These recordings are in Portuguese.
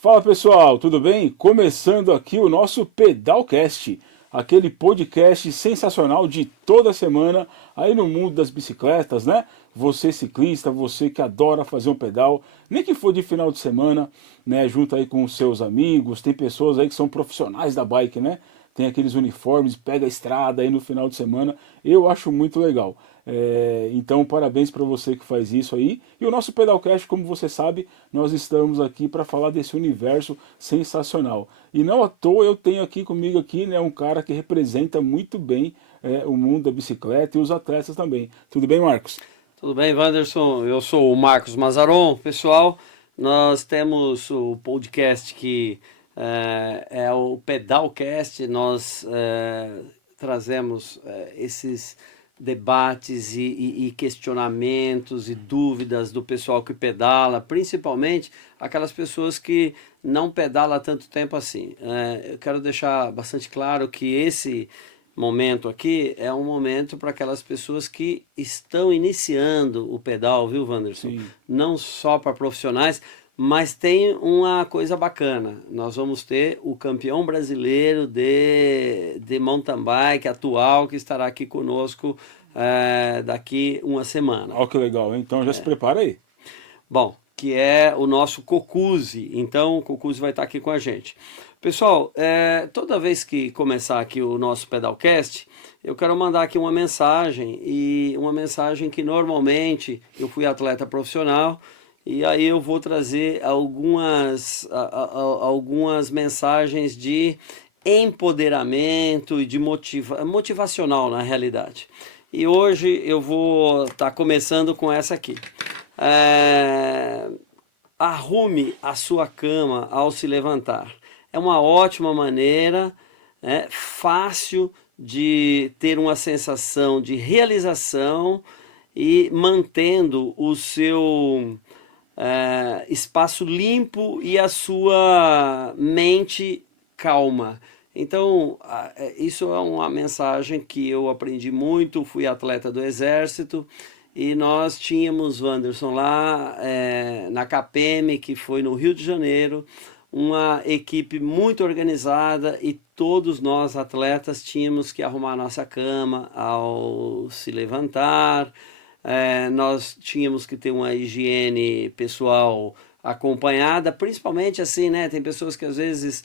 Fala pessoal, tudo bem? Começando aqui o nosso Pedalcast, aquele podcast sensacional de toda semana aí no mundo das bicicletas, né? Você ciclista, você que adora fazer um pedal, nem que for de final de semana, né? Junto aí com os seus amigos, tem pessoas aí que são profissionais da bike, né? Tem aqueles uniformes, pega a estrada aí no final de semana, eu acho muito legal. Então, parabéns para você que faz isso aí. E o nosso Pedalcast, como você sabe, nós estamos aqui para falar desse universo sensacional. E não à toa eu tenho aqui comigo aqui, né, um cara que representa muito bem o mundo da bicicleta e os atletas também. Tudo bem, Marcos? Tudo bem, Wanderson? Eu sou o Marcos Mazaron. Pessoal, nós temos o podcast que é o Pedalcast. Nós trazemos esses debates e questionamentos e dúvidas do pessoal que pedala, principalmente aquelas pessoas que não pedalam há tanto tempo assim. Eu quero deixar bastante claro que esse momento aqui é um momento para aquelas pessoas que estão iniciando o pedal, viu, Wanderson? Sim. Não só para profissionais, mas tem uma coisa bacana. Nós vamos ter o campeão brasileiro de mountain bike atual que estará aqui conosco daqui uma semana. Olha que legal, hein? Então já se prepara aí. Bom, que é o nosso Cocuzzi. Então, o Cocuzzi vai estar aqui com a gente. Pessoal, toda vez que começar aqui o nosso Pedalcast, eu quero mandar aqui uma mensagem, e uma mensagem que normalmente eu fui atleta profissional, e aí eu vou trazer algumas mensagens de empoderamento e de motivacional na realidade. E hoje eu vou estar começando com essa aqui. É, Arrume a sua cama ao se levantar. É uma ótima maneira, fácil de ter uma sensação de realização e mantendo o seu espaço limpo e a sua mente calma. Então, isso é uma mensagem que eu aprendi muito. Fui atleta do Exército e nós tínhamos, Wanderson, lá na KPM, que foi no Rio de Janeiro, uma equipe muito organizada, e todos nós atletas tínhamos que arrumar a nossa cama ao se levantar. Nós tínhamos que ter uma higiene pessoal acompanhada, principalmente assim, né? Tem pessoas que às vezes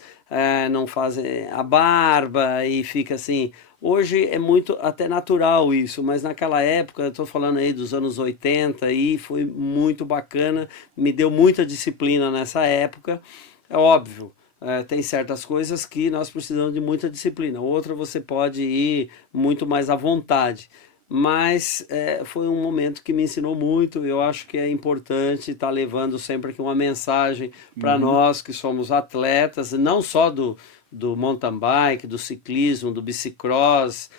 não fazem a barba e fica assim. Hoje é muito até natural isso, mas naquela época, eu estou falando aí dos anos 80, e foi muito bacana, me deu muita disciplina nessa época. É óbvio, tem certas coisas que nós precisamos de muita disciplina, outra você pode ir muito mais à vontade. Mas foi um momento que me ensinou muito. Eu acho que é importante estar levando sempre aqui uma mensagem para Uhum. nós que somos atletas, não só do mountain bike, do ciclismo, do bicicross,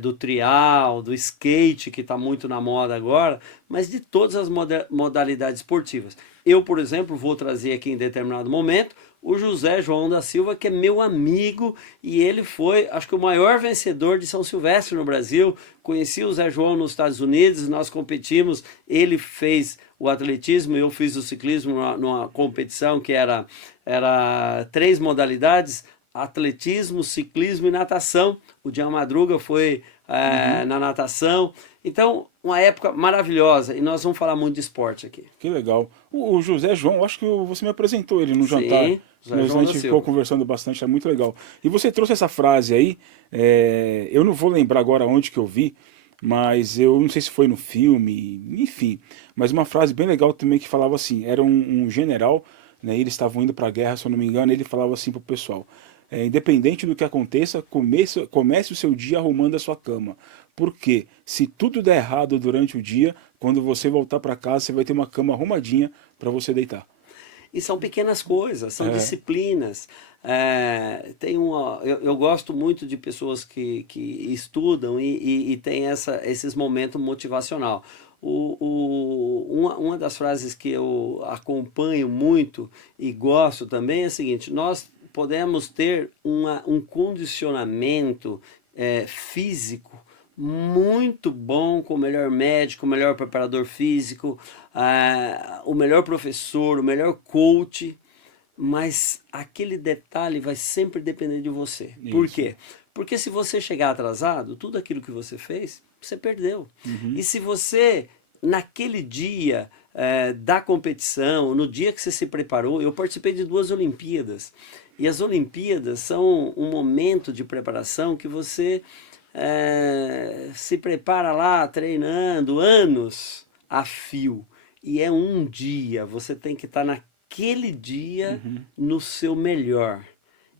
do trial, do skate, que está muito na moda agora, mas de todas as modalidades esportivas. Eu, por exemplo, vou trazer aqui em determinado momento o José João da Silva, que é meu amigo, e ele foi, acho que, o maior vencedor de São Silvestre no Brasil. Conheci o Zé João nos Estados Unidos, nós competimos, ele fez o atletismo, eu fiz o ciclismo numa competição que era 3 modalidades: atletismo, ciclismo e natação. O Jean Madruga foi Uhum. na natação. Então, uma época maravilhosa, e nós vamos falar muito de esporte aqui. Que legal. O José João, acho que você me apresentou ele no jantar. Sim, Zé A João da gente ficou Silva. conversando bastante, é muito legal. E você trouxe essa frase aí, eu não vou lembrar agora onde que eu vi, mas eu não sei se foi no filme, enfim. Mas uma frase bem legal também que falava assim, era um general, né, eles estavam indo para a guerra, se eu não me engano, ele falava assim pro pessoal, independente do que aconteça, comece o seu dia arrumando a sua cama. Porque se tudo der errado durante o dia, quando você voltar para casa, você vai ter uma cama arrumadinha para você deitar. E são pequenas coisas, são É. disciplinas. Eu gosto muito de pessoas que estudam e tem esses momentos motivacional. Uma das frases que eu acompanho muito e gosto também é a seguinte: nós podemos ter um condicionamento físico muito bom, com o melhor médico, o melhor preparador físico, o melhor professor, o melhor coach, mas aquele detalhe vai sempre depender de você. Por Isso. quê? Porque se você chegar atrasado, tudo aquilo que você fez, você perdeu. E se você, naquele dia da competição, no dia que você se preparou, eu participei de 2 Olimpíadas. E as Olimpíadas são um momento de preparação que você se prepara lá treinando anos a fio. E é um dia, você tem que estar naquele dia no seu melhor.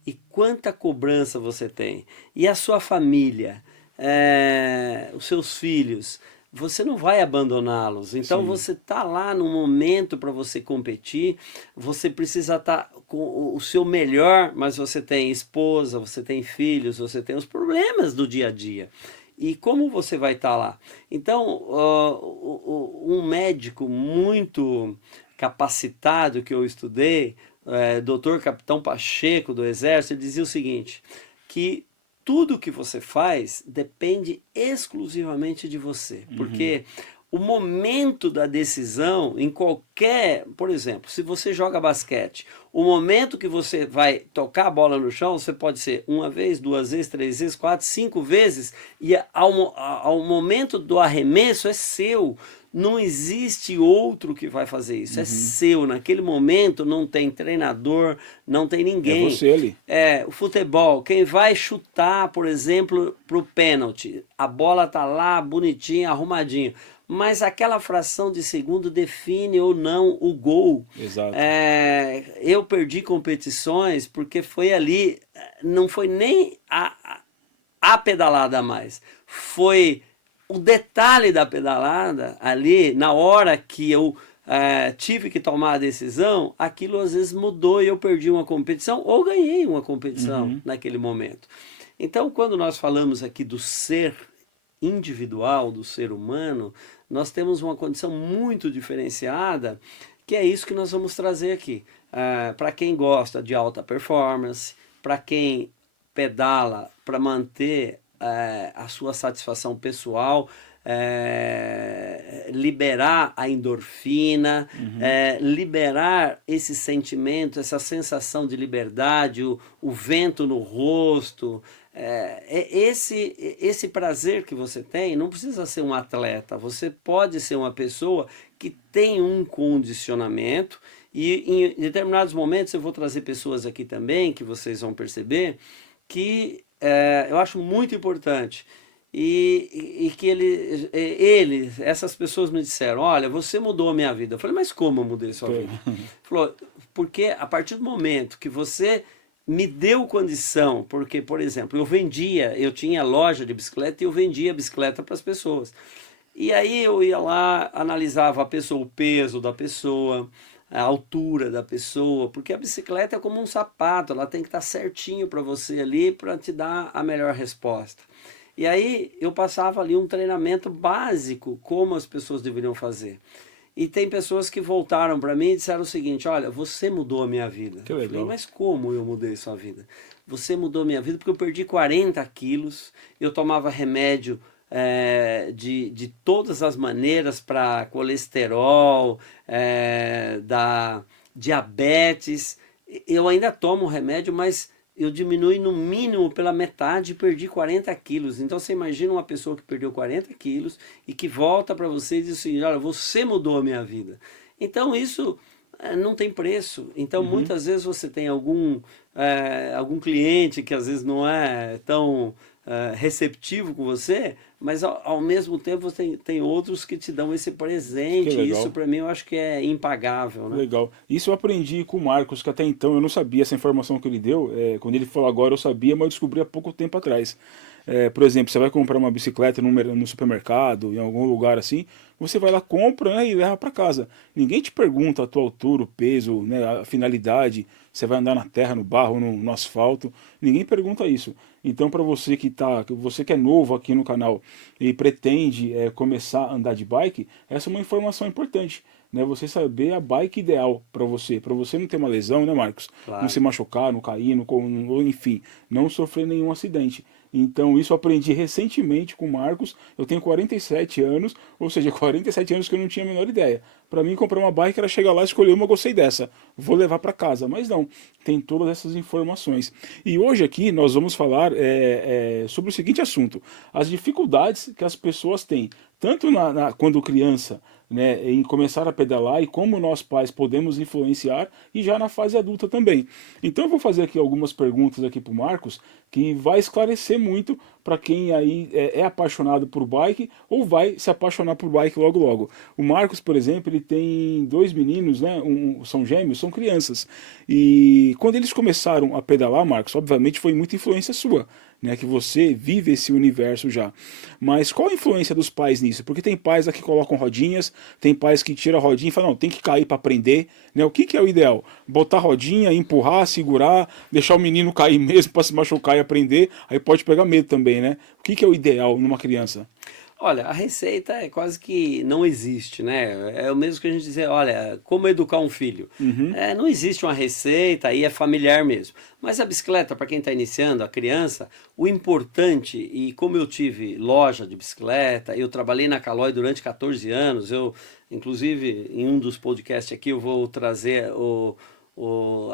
E quanta cobrança você tem. E a sua família, os seus filhos, você não vai abandoná-los. Então Sim. você está lá no momento para você competir, você precisa estar com o seu melhor, mas você tem esposa, você tem filhos, você tem os problemas do dia a dia. E como você vai estar lá? Então, um médico muito capacitado que eu estudei, Dr. Capitão Pacheco do Exército, ele dizia o seguinte, que tudo que você faz depende exclusivamente de você, porque o momento da decisão em qualquer, por exemplo, se você joga basquete, o momento que você vai tocar a bola no chão, você pode ser 1 vez, 2 vezes, 3 vezes, 4, 5 vezes, e ao momento do arremesso é seu. Não existe outro que vai fazer isso, é seu. Naquele momento não tem treinador, não tem ninguém. É você ali. O futebol, quem vai chutar, por exemplo, para o pênalti, a bola tá lá bonitinha, arrumadinho, mas aquela fração de segundo define ou não o gol. Exato. Eu perdi competições porque foi ali, não foi nem a pedalada a mais, foi o detalhe da pedalada ali, na hora que eu tive que tomar a decisão, aquilo às vezes mudou e eu perdi uma competição ou ganhei uma competição naquele momento. Então, quando nós falamos aqui do ser individual, do ser humano, nós temos uma condição muito diferenciada, que é isso que nós vamos trazer aqui. Para quem gosta de alta performance, para quem pedala para manter a sua satisfação pessoal, liberar a endorfina, liberar esse sentimento, essa sensação de liberdade, o vento no rosto. Esse prazer que você tem não precisa ser um atleta, você pode ser uma pessoa que tem um condicionamento e em determinados momentos eu vou trazer pessoas aqui também que vocês vão perceber que eu acho muito importante e que essas pessoas me disseram, olha, você mudou a minha vida. Eu falei, mas como eu mudei a sua vida? Ele falou, porque a partir do momento que você me deu condição, porque, por exemplo, eu tinha loja de bicicleta e eu vendia bicicleta para as pessoas. E aí eu ia lá, analisava a pessoa, o peso da pessoa, a altura da pessoa, porque a bicicleta é como um sapato, ela tem que estar certinho para você ali para te dar a melhor resposta. E aí eu passava ali um treinamento básico, como as pessoas deveriam fazer. E tem pessoas que voltaram para mim e disseram o seguinte, olha, você mudou a minha vida. Que legal. Eu falei, mas como eu mudei sua vida? Você mudou a minha vida porque eu perdi 40 quilos, eu tomava remédio de todas as maneiras para colesterol, da diabetes. Eu ainda tomo remédio, mas eu diminui no mínimo pela metade e perdi 40 quilos. Então você imagina uma pessoa que perdeu 40 quilos e que volta para você e diz assim, olha, você mudou a minha vida. Então isso não tem preço. Então muitas vezes você tem algum cliente que às vezes não é tão receptivo com você, mas ao mesmo tempo você tem outros que te dão esse presente. E isso para mim eu acho que é impagável, né? Legal. Isso eu aprendi com o Marcos, que até então eu não sabia essa informação que ele deu. Quando ele falou agora eu sabia, mas eu descobri há pouco tempo atrás. Por exemplo, você vai comprar uma bicicleta no supermercado, em algum lugar assim, você vai lá, compra, né, e leva para casa. Ninguém te pergunta a tua altura, o peso, né, a finalidade, você vai andar na terra, no barro, no asfalto. Ninguém pergunta isso. Então, para você você que é novo aqui no canal e pretende começar a andar de bike, essa é uma informação importante, né? Você saber a bike ideal para você não ter uma lesão, né, Marcos? Claro. Não se machucar, não cair, enfim, não sofrer nenhum acidente. Então isso eu aprendi recentemente com o Marcos. Eu tenho 47 anos, ou seja, 47 anos que eu não tinha a menor ideia. Para mim, comprar uma bike era chegar lá, escolher uma, gostei dessa, vou levar para casa. Mas não, tem todas essas informações. E hoje aqui nós vamos falar sobre o seguinte assunto: as dificuldades que as pessoas têm, tanto quando criança, né, em começar a pedalar, e como nós pais podemos influenciar, e já na fase adulta também. Então eu vou fazer aqui algumas perguntas aqui para o Marcos, que vai esclarecer muito para quem aí é apaixonado por bike ou vai se apaixonar por bike logo logo. O Marcos, por exemplo, ele tem dois meninos, né, são gêmeos, são crianças. E quando eles começaram a pedalar, Marcos, obviamente foi muita influência sua, né, que você vive esse universo já. Mas qual a influência dos pais nisso? Porque tem pais aqui que colocam rodinhas, tem pais que tiram a rodinha e falam, não, tem que cair para aprender, né? O que é o ideal? Botar a rodinha, empurrar, segurar, deixar o menino cair mesmo para se machucar e aprender, aí pode pegar medo também, né? O que é o ideal numa criança? Olha, a receita é quase que não existe, né? É o mesmo que a gente dizer, olha, como educar um filho. Uhum, Não existe uma receita, aí é familiar mesmo. Mas a bicicleta, para quem está iniciando, a criança, o importante, e como eu tive loja de bicicleta, eu trabalhei na Caloi durante 14 anos, inclusive, em um dos podcasts aqui, eu vou trazer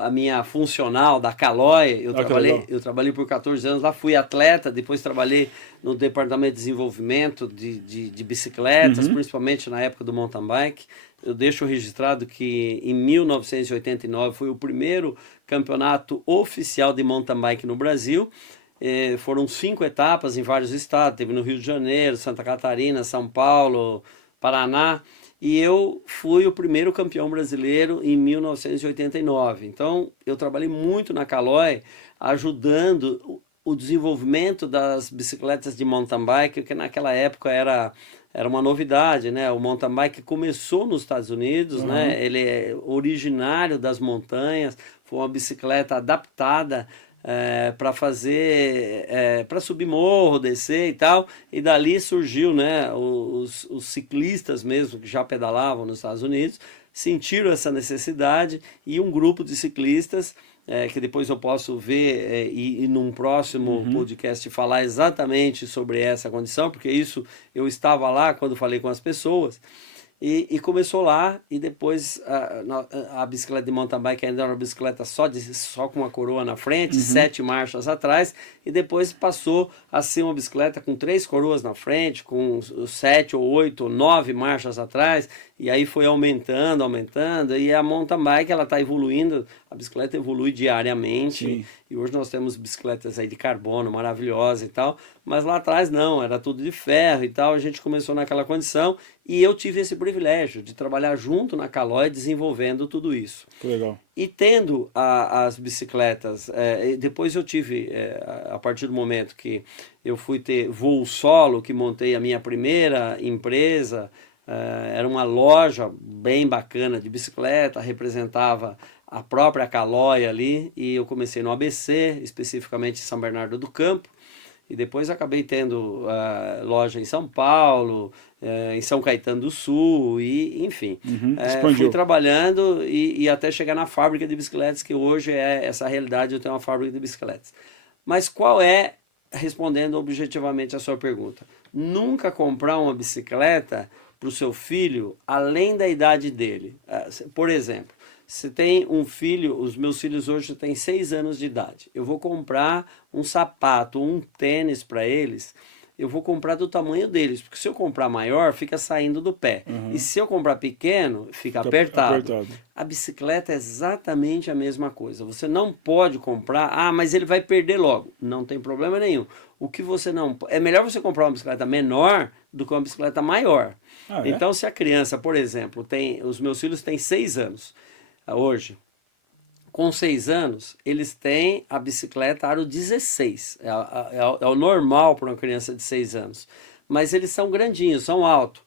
a minha funcional da Caloi. Eu trabalhei por 14 anos lá, fui atleta, depois trabalhei no departamento de desenvolvimento de bicicletas, uhum, principalmente na época do mountain bike. Eu deixo registrado que em 1989 foi o primeiro campeonato oficial de mountain bike no Brasil. Foram 5 etapas em vários estados, teve no Rio de Janeiro, Santa Catarina, São Paulo, Paraná. E eu fui o primeiro campeão brasileiro em 1989. Então, eu trabalhei muito na Caloi, ajudando o desenvolvimento das bicicletas de mountain bike, que naquela época era uma novidade, né? O mountain bike começou nos Estados Unidos, uhum. né? Ele é originário das montanhas, foi uma bicicleta adaptada para fazer, para subir morro, descer e tal, e dali surgiu, né, os ciclistas mesmo que já pedalavam nos Estados Unidos, sentiram essa necessidade e um grupo de ciclistas, que depois eu posso ver e num próximo Uhum. podcast falar exatamente sobre essa condição, porque isso eu estava lá quando falei com as pessoas. E começou lá, e depois a bicicleta de mountain bike ainda era uma bicicleta só com uma coroa na frente, Uhum. 7 marchas atrás, e depois passou a ser uma bicicleta com 3 coroas na frente, com 7 ou 8 ou 9 marchas atrás, e aí foi aumentando, e a mountain bike ela está evoluindo, a bicicleta evolui diariamente, Sim. e hoje nós temos bicicletas aí de carbono maravilhosas e tal, mas lá atrás não, era tudo de ferro e tal, a gente começou naquela condição, e eu tive esse privilégio de trabalhar junto na Caloi desenvolvendo tudo isso. Que legal. E tendo as bicicletas, depois eu tive, a partir do momento que eu fui ter voo solo, que montei a minha primeira empresa, era uma loja bem bacana de bicicleta, representava a própria Caloi ali, e eu comecei no ABC, especificamente em São Bernardo do Campo, e depois acabei tendo loja em São Paulo, em São Caetano do Sul, e enfim. Uhum. Fui Expandiu. trabalhando e até chegar na fábrica de bicicletas, que hoje é essa realidade, eu tenho uma fábrica de bicicletas. Mas qual é, respondendo objetivamente a sua pergunta, nunca comprar uma bicicleta para o seu filho além da idade dele. Por exemplo, se tem um filho, os meus filhos hoje têm 6 anos de idade, eu vou comprar um sapato, um tênis para eles, eu vou comprar do tamanho deles, porque se eu comprar maior, fica saindo do pé. E Uhum. se eu comprar pequeno, fica Fica apertado. apertado. A bicicleta é exatamente a mesma coisa. Você não pode comprar, mas ele vai perder logo. Não tem problema nenhum. O que você não. É melhor você comprar uma bicicleta menor do que uma bicicleta maior. Ah, é? Então, se a criança, por exemplo, os meus filhos têm 6 anos hoje. Com 6 anos, eles têm a bicicleta aro 16. É o normal para uma criança de 6 anos. Mas eles são grandinhos, são altos.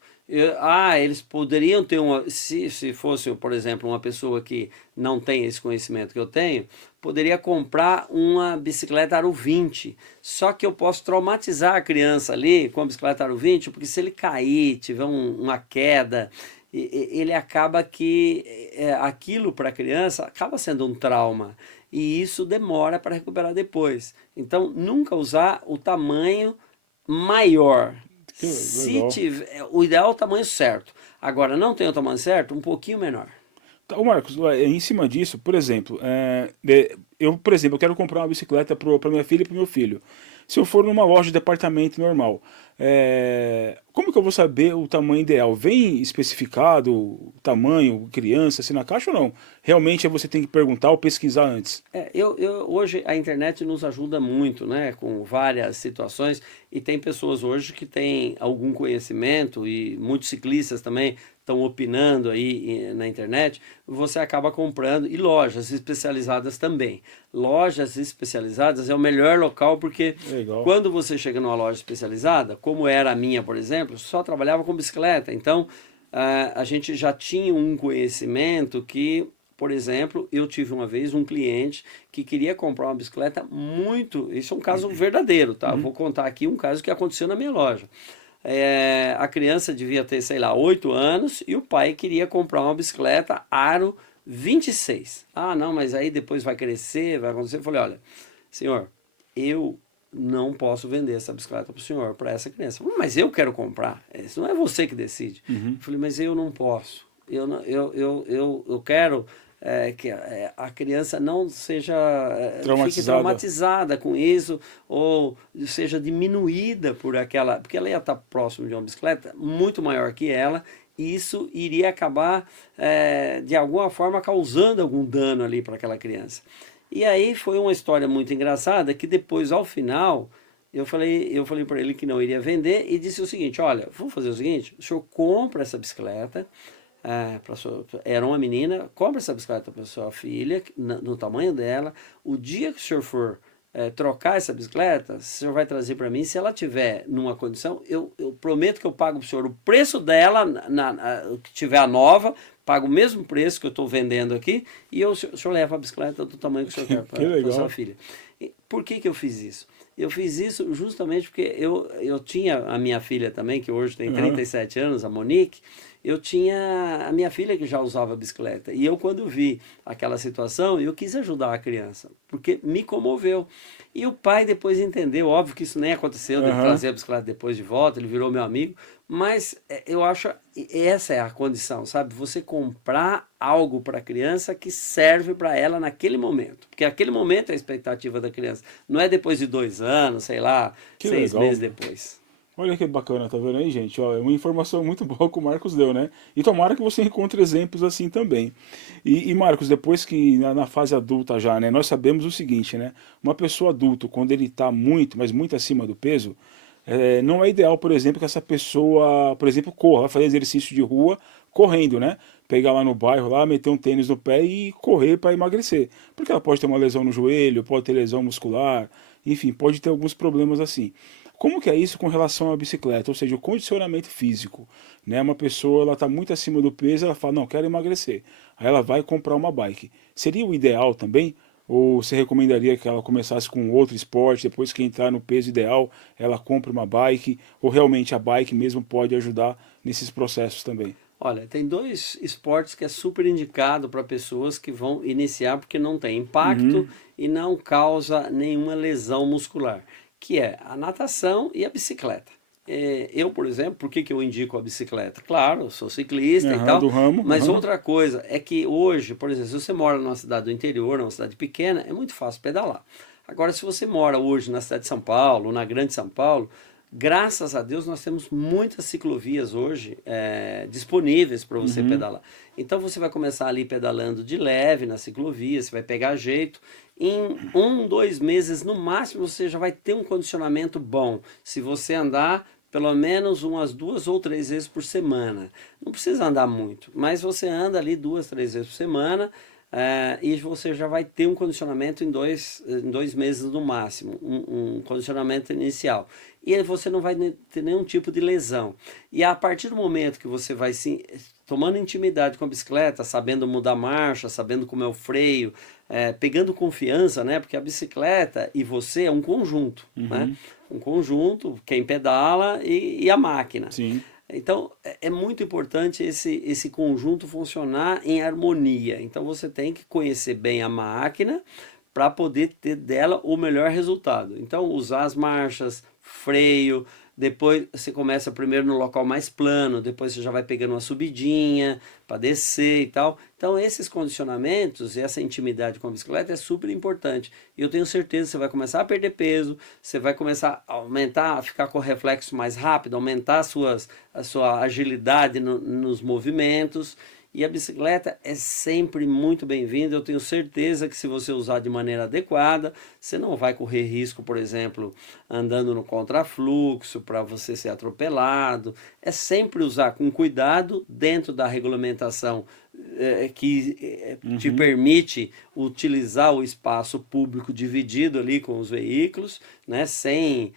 Eles poderiam ter uma. Se fosse, por exemplo, uma pessoa que não tem esse conhecimento que eu tenho, poderia comprar uma bicicleta aro 20. Só que eu posso traumatizar a criança ali com a bicicleta aro 20, porque se ele cair, tiver uma queda, ele acaba que aquilo para a criança acaba sendo um trauma. e isso demora para recuperar depois. Então, nunca usar o tamanho maior. Que Se legal. tiver, o ideal é o tamanho certo. Agora, não tem o tamanho certo, um pouquinho menor. Tá, ô Marcos, em cima disso, por exemplo, eu, por exemplo, eu quero comprar uma bicicleta para minha filha e para meu filho. Se eu for numa loja de departamento normal, como que eu vou saber o tamanho ideal? Vem especificado o tamanho, criança, assim na caixa ou não? Realmente você tem que perguntar ou pesquisar antes? Hoje a internet nos ajuda muito, né, com várias situações, e tem pessoas hoje que têm algum conhecimento, e muitos ciclistas também estão opinando aí na internet, você acaba comprando, e lojas especializadas também. Lojas especializadas é o melhor local, porque Legal. quando você chega numa loja especializada, como era a minha, por exemplo, só trabalhava com bicicleta, então a gente já tinha um conhecimento que, por exemplo, eu tive uma vez um cliente que queria comprar uma bicicleta muito. Isso é um caso verdadeiro, tá? Uhum. Vou contar aqui um caso que aconteceu na minha loja. A criança devia ter, sei lá, 8 anos e o pai queria comprar uma bicicleta Aro 26. Ah, não, mas aí depois vai crescer, vai acontecer. Eu falei: olha, senhor, eu não posso vender essa bicicleta para o senhor, para essa criança. Mas eu quero comprar, isso não é você que decide. Uhum. Eu falei: mas eu não posso. Eu quero que a criança não seja fique Traumatizada. traumatizada com isso, ou seja diminuída por aquela, porque ela ia estar próximo de uma bicicleta muito maior que ela, e isso iria acabar de alguma forma causando algum dano ali para aquela criança. E aí foi uma história muito engraçada, que depois, ao final, eu falei para ele que não iria vender, e disse o seguinte: olha, vamos fazer o seguinte, o senhor compra essa bicicleta, era uma menina, compra essa bicicleta para sua filha, no tamanho dela. O dia que o senhor for trocar essa bicicleta, o senhor vai trazer para mim. Se ela tiver numa condição, eu prometo que eu pago para o senhor o preço dela, que tiver a nova, pago o mesmo preço que eu estou vendendo aqui, e o senhor leva a bicicleta do tamanho que o senhor quer Que para sua legal. filha. E por que eu fiz isso? Eu fiz isso justamente porque eu tinha a minha filha também, que hoje tem Uhum. 37 anos, a Monique. Eu tinha a minha filha que já usava bicicleta. E eu, quando vi aquela situação, eu quis ajudar a criança, porque me comoveu. E o pai depois entendeu, óbvio que isso nem aconteceu, dele Aham. trazer a bicicleta depois de volta, ele virou meu amigo, mas eu acho essa é a condição, sabe? Você comprar algo para a criança que serve para ela naquele momento. Porque aquele momento é a expectativa da criança. Não é depois de 2 anos, sei lá, Que 6 meses legal. depois. Olha que bacana, tá vendo aí, gente? Ó, é uma informação muito boa que o Marcos deu, né? E tomara que você encontre exemplos assim também. E Marcos, depois que na fase adulta já, né? Nós sabemos o seguinte, né? Uma pessoa adulta, quando ele tá muito, mas muito acima do peso, não é ideal, por exemplo, que essa pessoa, por exemplo, corra, vai fazer exercício de rua correndo, né? Pegar lá no bairro, lá, meter um tênis no pé e correr para emagrecer. Porque ela pode ter uma lesão no joelho, pode ter lesão muscular, enfim, pode ter alguns problemas assim. Como que é isso com relação à bicicleta? Ou seja, o condicionamento físico, né? Uma pessoa, ela está muito acima do peso, ela fala: não, quero emagrecer. Aí ela vai comprar uma bike. Seria o ideal também? Ou você recomendaria que ela começasse com outro esporte, depois que entrar no peso ideal, ela compre uma bike? Ou realmente a bike mesmo pode ajudar nesses processos também? Olha, tem dois esportes que é super indicado para pessoas que vão iniciar, porque não tem impacto Uhum. e não causa nenhuma lesão muscular, que é a natação e a bicicleta. Eu, por exemplo, por que eu indico a bicicleta? Claro, eu sou ciclista e Aham, tal, do ramo. mas Aham. outra coisa é que hoje, por exemplo, se você mora numa cidade do interior, numa cidade pequena, é muito fácil pedalar. Agora, se você mora hoje na cidade de São Paulo, na Grande São Paulo, graças a Deus nós temos muitas ciclovias hoje disponíveis para você Uhum. pedalar. Então você vai começar ali pedalando de leve na ciclovia, você vai pegar jeito. Em 1, 2 meses no máximo você já vai ter um condicionamento bom. Se você andar pelo menos umas 2 ou 3 vezes por semana. Não precisa andar muito, mas você anda ali 2, 3 vezes por semana. E você já vai ter um condicionamento em 2 meses no máximo, um condicionamento inicial. E aí você não vai ter nenhum tipo de lesão. E a partir do momento que você vai se tomando intimidade com a bicicleta, sabendo mudar marcha, sabendo como é o freio, pegando confiança, né? Porque a bicicleta e você é um conjunto, né? Uhum. Um conjunto, quem pedala e a máquina. Sim. Então, é muito importante esse conjunto funcionar em harmonia. Então, você tem que conhecer bem a máquina para poder ter dela o melhor resultado. Então, usar as marchas, freio, depois você começa primeiro no local mais plano, depois você já vai pegando uma subidinha para descer e tal. Então, esses condicionamentos e essa intimidade com a bicicleta é super importante. E eu tenho certeza que você vai começar a perder peso, você vai começar a aumentar, a ficar com o reflexo mais rápido, aumentar a sua agilidade nos movimentos. E a bicicleta é sempre muito bem-vinda. Eu tenho certeza que se você usar de maneira adequada, você não vai correr risco, por exemplo, andando no contrafluxo para você ser atropelado. É sempre usar com cuidado dentro da regulamentação que te permite utilizar o espaço público dividido ali com os veículos, né, sem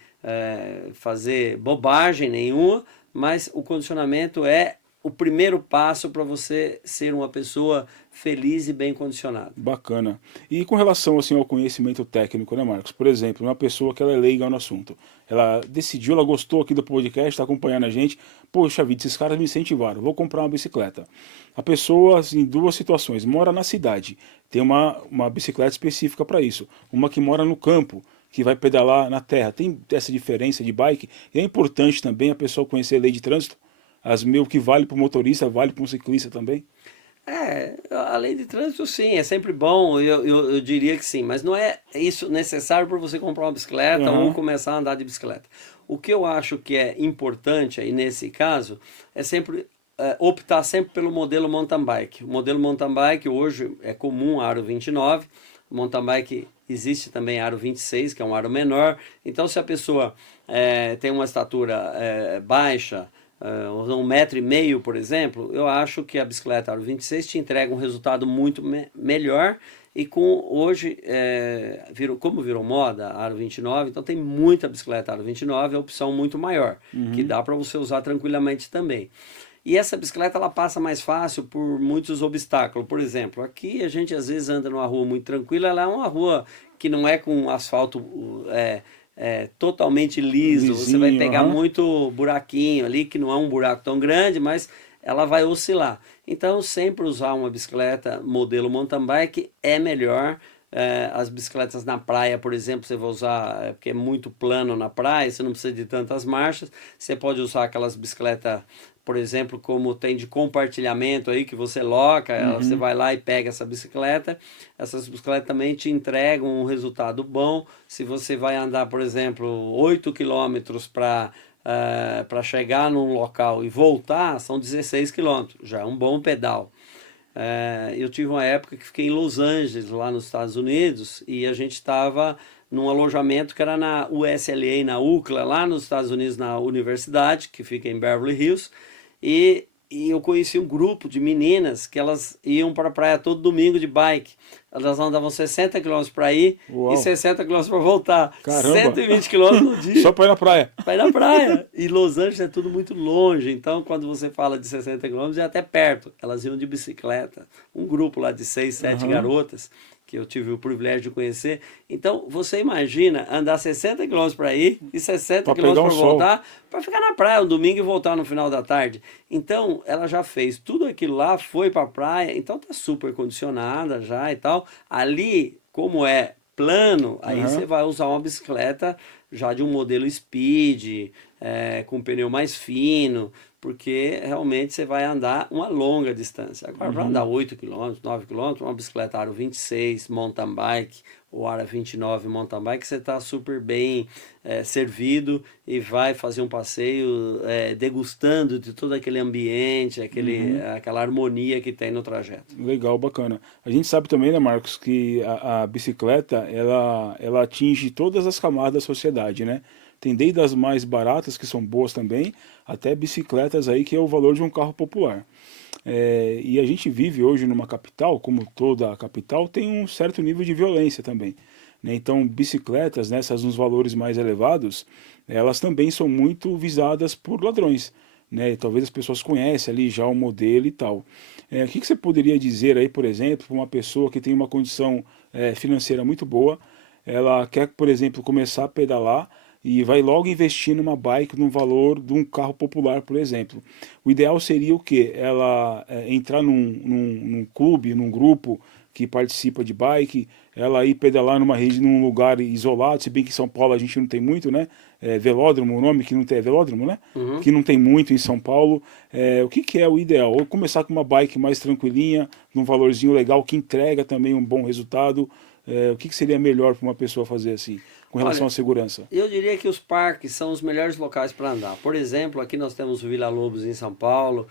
fazer bobagem nenhuma, mas o condicionamento é o primeiro passo para você ser uma pessoa feliz e bem condicionada. Bacana. E com relação assim ao conhecimento técnico, né, Marcos? Por exemplo, uma pessoa que ela é leiga no assunto, ela decidiu, ela gostou aqui do podcast, está acompanhando a gente, poxa vida, esses caras me incentivaram, vou comprar uma bicicleta. A pessoa, assim, em duas situações, mora na cidade, tem uma bicicleta específica para isso, uma que mora no campo, que vai pedalar na terra, tem essa diferença de bike, e é importante também a pessoa conhecer a lei de trânsito. As mil que vale para o motorista, vale para um ciclista também? A lei de trânsito sim, é sempre bom, eu diria que sim, mas não é isso necessário para você comprar uma bicicleta ou começar a andar de bicicleta. O que eu acho que é importante aí nesse caso é sempre optar sempre pelo modelo mountain bike. O modelo mountain bike hoje é comum, aro 29, mountain bike existe também aro 26, que é um aro menor, então se a pessoa tem uma estatura baixa, 1,5 m, por exemplo, eu acho que a bicicleta Aro 26 te entrega um resultado muito melhor. E com hoje, como virou moda, Aro 29, então tem muita bicicleta Aro 29, é a opção muito maior, que dá para você usar tranquilamente também. E essa bicicleta ela passa mais fácil por muitos obstáculos. Por exemplo, aqui a gente às vezes anda numa rua muito tranquila, ela é uma rua que não é com asfalto totalmente liso, você vai pegar muito buraquinho ali, que não é um buraco tão grande, mas ela vai oscilar. Então, sempre usar uma bicicleta modelo mountain bike é melhor. As bicicletas na praia, por exemplo, você vai usar, porque é muito plano na praia, você não precisa de tantas marchas, você pode usar aquelas bicicletas, por exemplo, como tem de compartilhamento aí, que você loca, você vai lá e pega essa bicicleta. Essas bicicletas também te entregam um resultado bom. Se você vai andar, por exemplo, 8 quilômetros para chegar num local e voltar, são 16 quilômetros, já é um bom pedal. Eu tive uma época que fiquei em Los Angeles, lá nos Estados Unidos, e a gente estava num alojamento que era na USLA, na UCLA, lá nos Estados Unidos, na universidade, que fica em Beverly Hills, e eu conheci um grupo de meninas que elas iam para a praia todo domingo de bike. Elas andavam 60 km para ir e 60 km para voltar. Caramba. 120 km no dia. Só para ir na praia. Para ir na praia. E Los Angeles é tudo muito longe. Então, quando você fala de 60 km, é até perto. Elas iam de bicicleta. Um grupo lá de 6, 7 garotas, que eu tive o privilégio de conhecer. Então, você imagina andar 60 km para ir e 60 km para voltar, para ficar na praia um domingo e voltar no final da tarde. Então, ela já fez tudo aquilo lá, foi para a praia, então tá super condicionada já e tal. Ali, como é plano, aí você vai usar uma bicicleta já de um modelo Speed, com pneu mais fino, porque realmente você vai andar uma longa distância. Agora, para andar 8 km, 9 km, uma bicicleta Aro 26, mountain bike, ou Aro 29 mountain bike, você está super bem servido e vai fazer um passeio degustando de todo aquele ambiente, aquela harmonia que tem no trajeto. Legal, bacana. A gente sabe também, né, Marcos, que a bicicleta, ela atinge todas as camadas da sociedade, né? Tem desde as mais baratas, que são boas também, até bicicletas aí que é o valor de um carro popular. E a gente vive hoje numa capital, como toda a capital, tem um certo nível de violência também, né? Então, bicicletas, nessas nos valores mais elevados, elas também são muito visadas por ladrões, né? E talvez as pessoas conhecem ali já o modelo e tal. O que você poderia dizer aí, por exemplo, para uma pessoa que tem uma condição financeira muito boa, ela quer, por exemplo, começar a pedalar, e vai logo investir numa bike no valor de um carro popular, por exemplo. O ideal seria o quê? Ela entrar num clube, num grupo que participa de bike, ela ir pedalar num lugar isolado, se bem que em São Paulo a gente não tem muito, né? Velódromo, o nome que não tem, é velódromo, né? Uhum. Que não tem muito em São Paulo. O que, que é o ideal? Ou começar com uma bike mais tranquilinha, num valorzinho legal, que entrega também um bom resultado. O que, que seria melhor para uma pessoa fazer assim, com relação Olha, à segurança? eu diria que os parques são os melhores locais para andar. Por exemplo, aqui nós temos o Vila Lobos em São Paulo,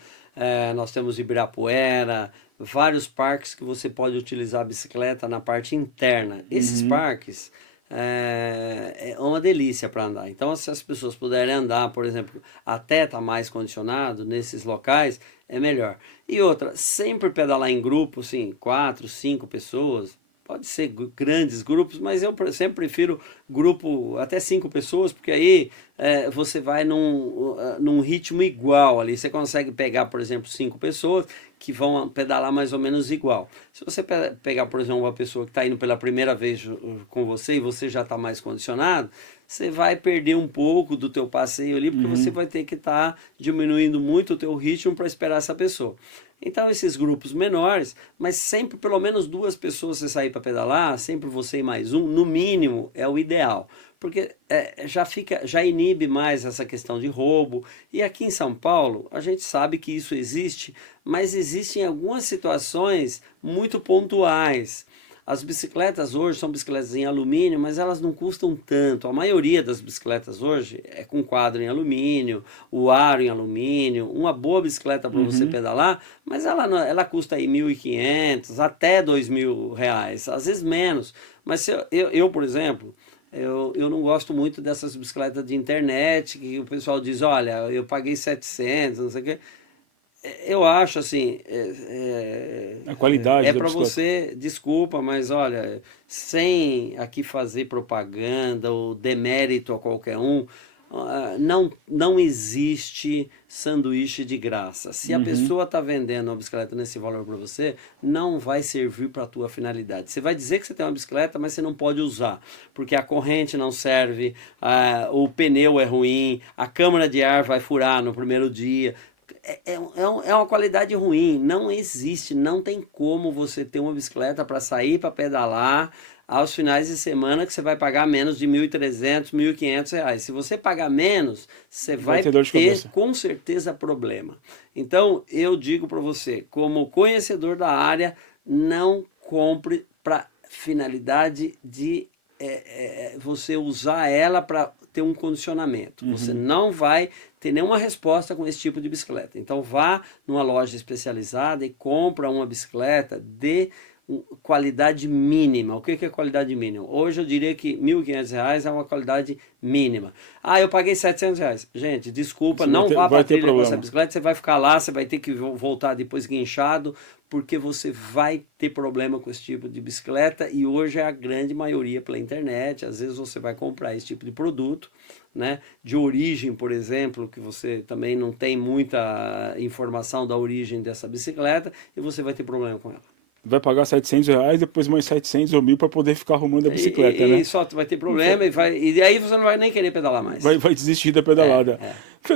nós temos Ibirapuera, vários parques que você pode utilizar a bicicleta na parte interna. Esses parques é uma delícia para andar. Então, se as pessoas puderem andar, por exemplo, até estar mais condicionado nesses locais, é melhor. E outra, sempre pedalar em grupo, assim, 4, 5 pessoas. Pode ser grandes grupos, mas eu sempre prefiro grupo até 5 pessoas, porque aí você vai num ritmo igual ali. Você consegue pegar, por exemplo, 5 pessoas que vão pedalar mais ou menos igual. Se você pegar, por exemplo, uma pessoa que está indo pela primeira vez com você e você já está mais condicionado, você vai perder um pouco do teu passeio ali, porque você vai ter que estar diminuindo muito o teu ritmo para esperar essa pessoa. Então, esses grupos menores, mas sempre pelo menos 2 pessoas você sair para pedalar, sempre você e mais um, no mínimo, é o ideal. Porque já inibe mais essa questão de roubo. E aqui em São Paulo, a gente sabe que isso existe, mas existem algumas situações muito pontuais. As bicicletas hoje são bicicletas em alumínio, mas elas não custam tanto. A maioria das bicicletas hoje é com quadro em alumínio, o aro em alumínio, uma boa bicicleta para você pedalar, mas ela custa aí 1.500 até R$ 2.000, às vezes menos. Mas eu por exemplo, eu não gosto muito dessas bicicletas de internet, que o pessoal diz, olha, eu paguei 700, não sei o quê. Eu acho assim, A qualidade da para bicicleta. você, desculpa, mas olha, sem aqui fazer propaganda ou demérito a qualquer um, não existe sanduíche de graça. Se a pessoa está vendendo uma bicicleta nesse valor para você, não vai servir para a tua finalidade. Você vai dizer que você tem uma bicicleta, mas você não pode usar, porque a corrente não serve, o pneu é ruim, a câmara de ar vai furar no primeiro dia. É uma qualidade ruim, não existe, não tem como você ter uma bicicleta para sair para pedalar aos finais de semana que você vai pagar menos de 1.300, R$ 1.500. Se você pagar menos, você vai ter com certeza problema. Então eu digo para você, como conhecedor da área, não compre para finalidade de você usar ela para ter um condicionamento. Você não vai ter nenhuma resposta com esse tipo de bicicleta. Então vá numa loja especializada e compra uma bicicleta de qualidade mínima. O que é qualidade mínima? Hoje eu diria que R$ 1.500 é uma qualidade mínima. Eu paguei R$ 700. Gente, desculpa, não vá para a trilha com essa bicicleta, você vai ficar lá, você vai ter que voltar depois guinchado, porque você vai ter problema com esse tipo de bicicleta, e hoje é a grande maioria pela internet. Às vezes você vai comprar esse tipo de produto, né, de origem, por exemplo, que você também não tem muita informação da origem dessa bicicleta, e você vai ter problema com ela. Vai pagar R$ 700, depois mais 700 ou 1.000 para poder ficar arrumando a bicicleta, né? E só vai ter problema, e aí você não vai nem querer pedalar mais. Vai desistir da pedalada.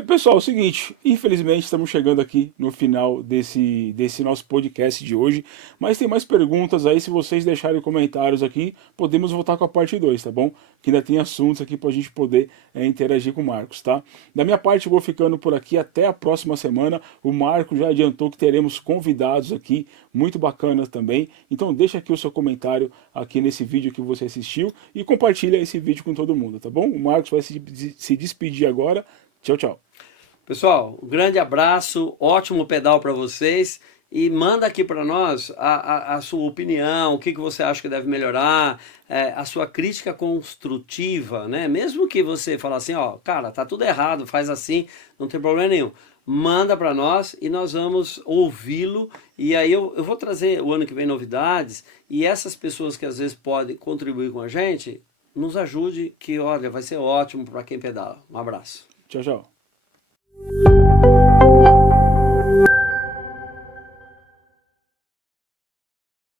Pessoal, é o seguinte, infelizmente estamos chegando aqui no final desse nosso podcast de hoje, mas tem mais perguntas aí, se vocês deixarem comentários aqui, podemos voltar com a parte 2, tá bom? Que ainda tem assuntos aqui para a gente poder interagir com o Marcos, tá? Da minha parte, eu vou ficando por aqui, até a próxima semana. O Marcos já adiantou que teremos convidados aqui, muito bacanas também, então deixa aqui o seu comentário aqui nesse vídeo que você assistiu e compartilha esse vídeo com todo mundo, tá bom? O Marcos vai se despedir agora. Tchau, tchau. Pessoal, um grande abraço, ótimo pedal para vocês, e manda aqui para nós a sua opinião, o que você acha que deve melhorar, a sua crítica construtiva, né? Mesmo que você fale assim, ó, cara, tá tudo errado, faz assim, não tem problema nenhum. Manda para nós e nós vamos ouvi-lo, e aí eu vou trazer o ano que vem novidades, e essas pessoas que às vezes podem contribuir com a gente, nos ajude, que olha, vai ser ótimo para quem pedala. Um abraço. Tchau, tchau.